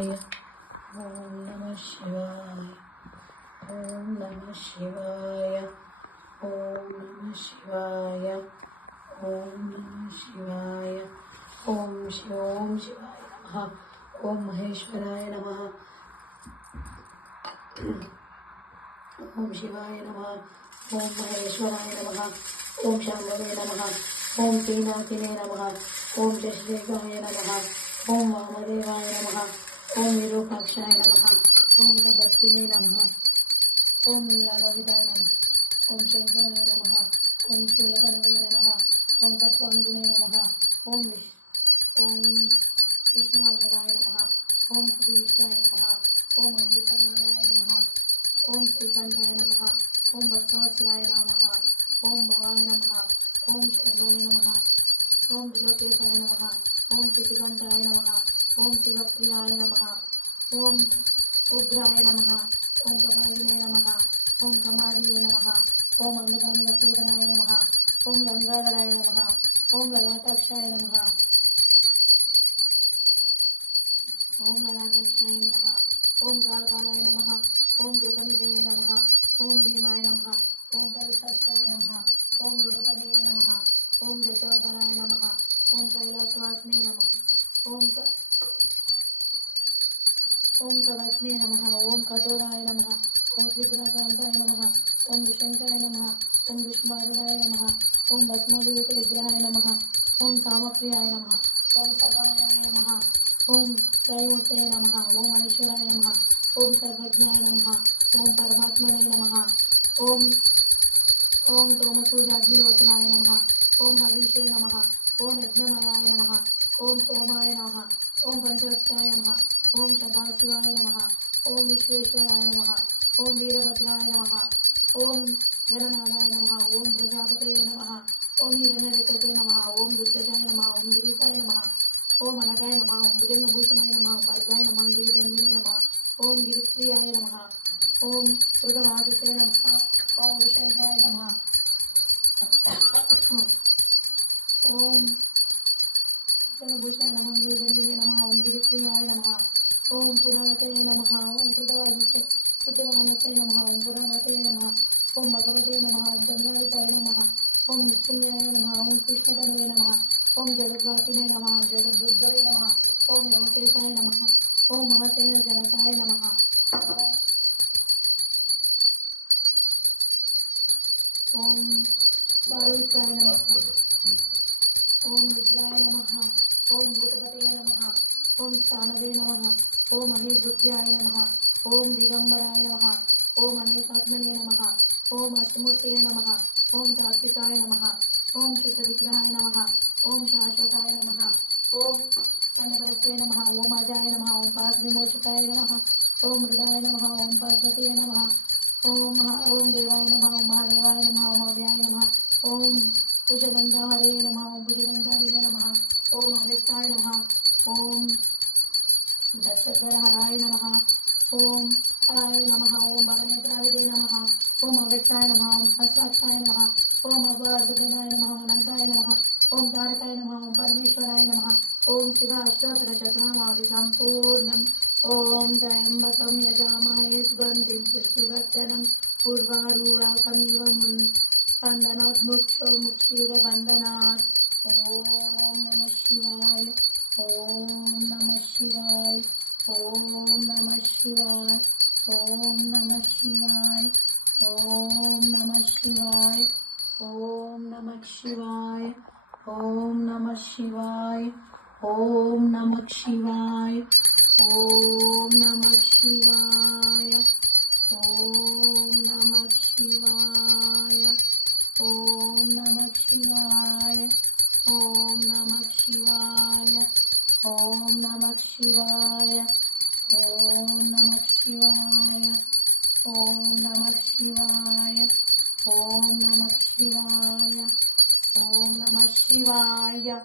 ओम नमः शिवाय। ओम नमः शिवाय। ओम नमः शिवाय। ओम नमः शिवाय। ओम शिवाय नमः। ओम महेश्वराय नमः। ओम शिवाय नमः। ओम महेश्वराय नमः। ओम शांभवे नमः। ओम श्रीनाथिने नमः। ओम शशिरेखाय नमः। ओम वामदेवाय नमः। ओम विरूपाक्षाय नमः। ओम कबर्तिने नमः। ओम नीलालोहिताय नमः। ओम शंकराय नमः। ओम शूलकर्णे नमः। ओम तत्वांगिने नमः। ओम विष्णुवल्लभाय नमः। ओम श्रीविष्णाय नमः। ओम अमृतनाराय नमः। ओम श्रीकंठाय नमः। ओम भक्तवत्सलाय नमः। ओम भवाय नमः। ओम शर्वाय नमः। ओम त्रिलोकेशाय नमः। ओम श्रीकंठाय नमः। ओम शिवप्रियाय नमः। ओम उग्राय नमः। ओम कपालिने नमः। ओम कमारिये नमः। ओम अंधकांडसूदनाय नमः। ओम गंगाधराय नमः। ओम ललाटाक्षाय नमः। ओम ललाटाक्षाय नमः। ओम कालकालाय नमः। ओम कृतनिधये नमः। ओम भीमाय नमः। ओम परशस्ताय नमः। ओम रुद्रपदये नमः। ओम जटोधराय नमः। ओम कैलासवासिने नमः। ओम कवचने नमः। ओम कठोराय नमः। ओम त्रिपुराकांताय नमः। ओम विशंकराय नमः। ओम विष्णुवारुणाय नमः। ओम भस्मोदयित विग्रहाय नमः। ओम सामप्रियाय नमः। ओम सर्वमयाय नमः। ओम त्रैमूर्तये नमः। ओम महेश्वराय नमः। ओम सर्वज्ञाय नमः। ओम परमात्मने नमः। ओम सोमसूर्याग्निलोचनाय नमः। ओम हविषे नमः। ओम यज्ञमयाय नमः। ओम सोमाय नमः। ओम पंचवक्ताय नमः। ओम सदाशिवाय नमः। ओम विश्वेश्वराय नमः। ओम वीरभद्राय नमः। ओम गणनाथाय नमः। ओम प्रजापतये नमः। ओम हिरण्यरेतसे नमः। ओम दुर्दशाय नमः। ओम गिरीशाय नमः। ओम अनगाय नमः। ओम भुजंगभूषणाय नमः। ओम वर्गाय नमः। गिरिधन्विने नमः। ओम गिरिप्रियाय नमः। ओम कृतवाससे नमः। ओम विशंकराय नमः। ओम भूषणाय नमः। गिरिधन्विने नमः। ओम गिरिप्रियाय नमः। ओम पुराणतये नमः। ओम कृतवाससे कृतवानसे नमः। ओम पुराणतये नमः। ओम भगवते नमः। ओम चंद्रावताय नमः। ओम मृत्युंजयाय नमः। ओम कृष्णतनवे नमः। ओम जगद्वापिने नमः। जगद्दुर्गवे नमः। ओम यमकेशाय नमः। ओम महतेन जनकाय नमः। ओम सावित्राय नमः। ओम रुद्राय नमः। ओम भूतपतये नमः। ओम स्थानवे नमः। ओम अहिर्बुद्ध्याय नमः। ओम दिगंबराय नमः। ओम अनेकात्मने नमः। ओम अष्टमूर्तये नमः। ओम सात्विकाय नमः। ओम शुद्धविग्रहाय नमः। ओम शाश्वताय नमः। ओम अन्नपरस्ते नमः। ओम अजाय नमः। ओम पाशविमोचकाय नमः। ओम हृदाय नमः। ओम पार्वतीये नमः। ओम देवाय नमः। ओम महादेवाय नमः। ओम अव्याय नमः। ओम कुशदंताहरे नमः। ओम कुशदंताविदे नमः। ओम अव्यक्ताय नमः। ओम दशधरहराय नमः। ओम हराय नमः। ओम बालनेत्राविदे नमः। ओम अव्यक्ताय नमः। ओम सहस्राक्षाय नमः। ओम अपारगतनाय नमः। ओम अनंताय नमः। ओम तारकाय नमः। ओम परमेश्वराय नमः। ओम शिवाष्टोत्तरशतनामावलि सम्पूर्णम्। ओम त्र्यंबकं यजामहे सुगन्धिं पुष्टिवर्धनम् उर्वारुकमिव बन्धनात् मुक्षीरबन्धनात्। ओम नमः शिवाय। ओम नमः शिवाय। ओम नमः शिवाय। ओम नमः शिवाय। ओम नमः शिवाय। ओम नमः शिवाय। ओम नमः शिवाय। ओम नमः शिवाय। ओम नमः शिवाय। ओम नमः शिवाय। ओम नमः शिवाय। ओम नमः शिवाय। ओम नमः शिवाय। ओम नमः शिवाय। ओम नमः शिवाय। ओम नमः शिवाय। ओम नमः शिवाय।